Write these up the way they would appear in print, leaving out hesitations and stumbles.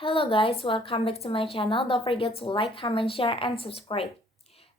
Hello guys, welcome back to my channel. Don't forget to like, comment, share, and subscribe.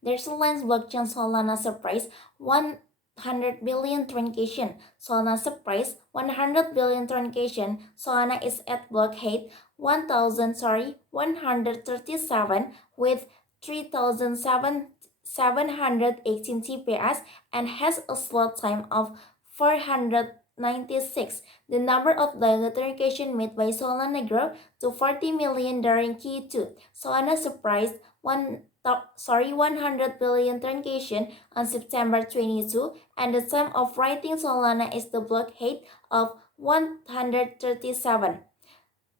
There's a Lens blockchain Solana surprise 100 billion transaction. Solana surprise 100 billion transaction. Solana is at block height 137 with 3718 TPS and has a slot time of 496. The number of daily transaction made by Solana grew to 40 million during Q2. Solana surprised 100 billion transaction on September 22, and the time of writing Solana is the block height of 137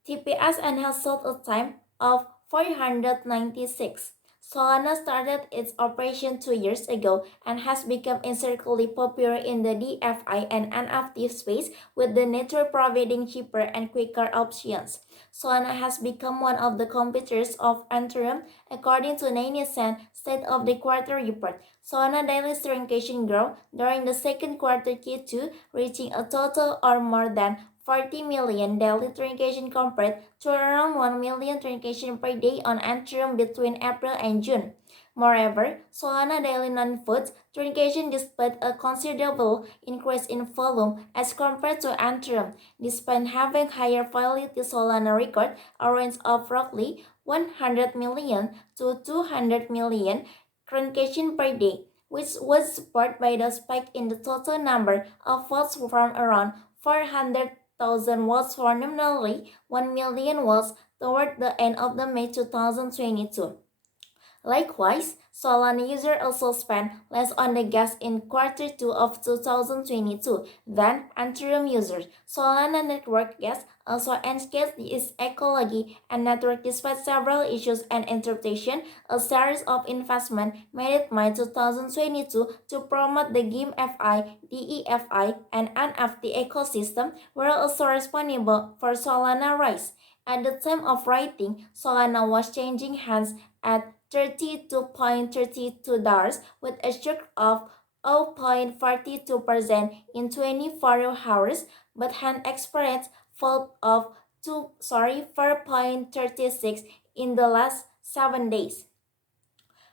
TPS and has sold a time of 496. Solana started its operation 2 years ago and has become incredibly popular in the DeFi and NFT space with the network providing cheaper and quicker options. Solana has become one of the competitors of Ethereum according to 90 Cent State of the Quarter report. Solana daily transaction grew during the second quarter Q2, reaching a total or more than 40 million daily transaction compared to around 1 million transactions per day on Ethereum between April and June. Moreover, Solana daily non-foods transaction displayed a considerable increase in volume as compared to Ethereum, despite having higher volatility. Solana record a range of roughly 100 million to 200 million transactions per day, which was supported by the spike in the total number of votes from around 400,000 votes for nominally 1 million votes toward the end of the May 2022. Likewise, Solana users also spent less on the gas in quarter 2 of 2022 than Ethereum users. Solana network gas also enhanced its ecology and network despite several issues and interpretation. A series of investment made it May 2022 to promote the GameFi, DeFi, and NFT ecosystem were also responsible for Solana rise. At the time of writing, Solana was changing hands at $32.32 with a stroke of 0.42% in 24 hours, but had experienced fall of 4.36 in the last 7 days.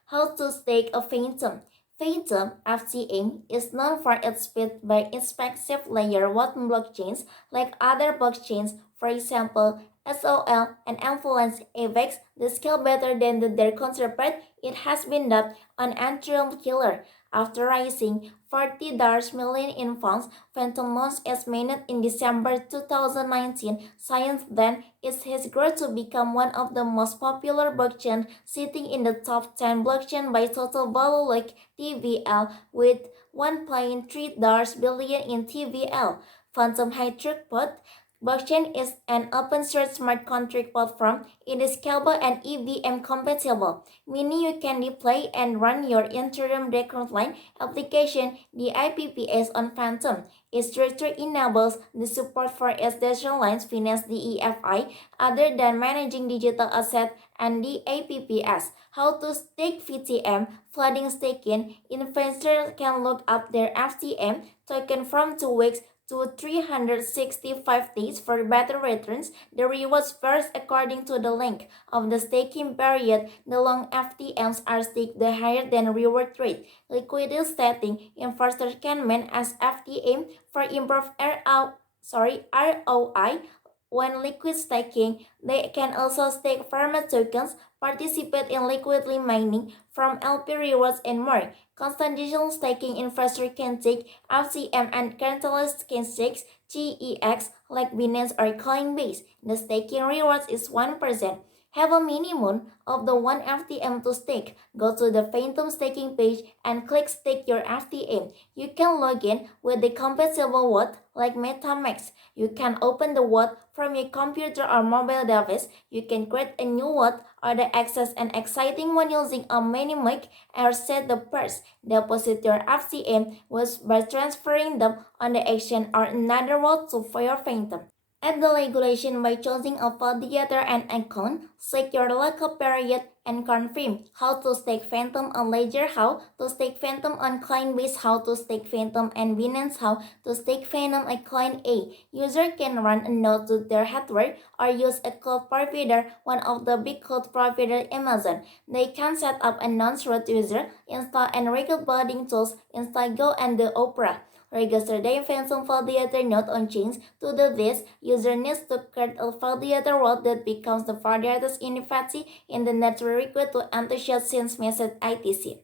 How to stake a Phantom. Phantom FTM is known for its speed by expensive layer 1 blockchains like other blockchains, for example, SOL and Influence AVAX, the scale better than their counterpart. It has been dubbed an Ethereum killer. After rising $40 million in funds, Phantom launched its mainnet in December 2019. Since then, it has grown to become one of the most popular blockchains, sitting in the top 10 blockchain by total value like TVL with $1.3 billion in TVL. Phantom High Throughput Blockchain is an open-source smart contract platform. It is scalable and EVM compatible, meaning you can deploy and run your Ethereum record line application, the IPPS, on Phantom. Its structure enables the support for its decentralized finance DeFi other than managing digital assets and the APPS. How to stake VTM, flooding staking. Investors can look up their FTM token from 2 weeks to 365 days for better returns. The rewards first according to the length of the staking period. The long FTMs are staked, the higher than reward rate. Liquidity setting. Investors can mint as FTM for improved ROI. When liquid staking, they can also stake farmer tokens, participate in liquidly mining from LP rewards, and more. Constant digital staking investor can take FCM and catalyst can stake GEX like Binance or Coinbase. The staking rewards is 1%. Have a minimum of the 1 FTM to stake. Go to the Phantom staking page and click Stake Your FTM. You can log in with the compatible wallet like MetaMask. You can open the wallet from your computer or mobile device. You can create a new wallet or access an exciting one using a ManyMac or set the first. Deposit your FTM by transferring them on the exchange or another wallet to your Phantom. Add the regulation by choosing a validator and account, secure lockup period, and confirm how to stake Phantom on Ledger, how to stake Phantom on Coinbase, how to stake Phantom and Binance, how to stake Phantom on Coin A. User can run a node to their hardware or use a cloud provider, one of the big cloud providers Amazon. They can set up a non-root user, install and record building tools, install Go and the Opera. Register their Phantom validator node on chains. To do this, user needs to create a validator role that becomes the validator's university in the network required to enthusiast since message ITC.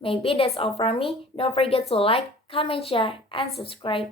Maybe that's all from me. Don't forget to like, comment, share, and subscribe.